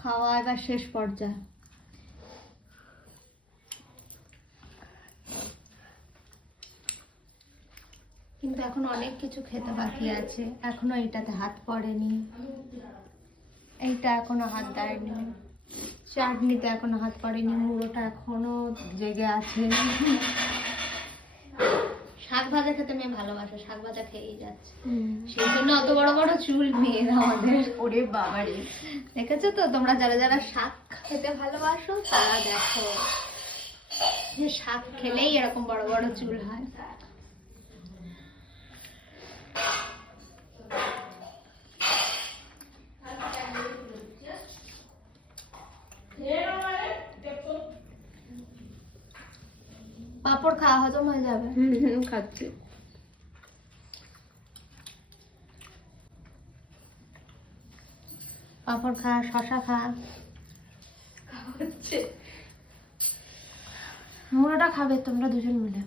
খাওয়া এবার শেষ পর্যায়ে। কিন্তু এখন অনেক কিছু খেতে বাকি আছে, এখনো এটাতে হাত পড়েনি, এইটা এখনো হাত দেয়নি, চাটনিতে এখনো হাত পড়েনি, মুড়োটা এখনো জেগে আছে। শাক ভাজা খেতে মেয়ে ভালোবাসে, শাক ভাজা খেয়েই যাচ্ছে, সেই জন্য অত বড় বড় চুল মেয়ের আমাদের। ওরে বাবারে, দেখেছো তো তোমরা যারা যারা শাক খেতে ভালোবাসো তারা দেখো যে শাক খেলেই এরকম বড় বড় চুল হয়। পাপড় খাওয়া হজম হয়ে যাবে। খাচ্ছি। পাপড় খা, শশা খা, মুড়োটা খাবে তোমরা দুজন মিলে।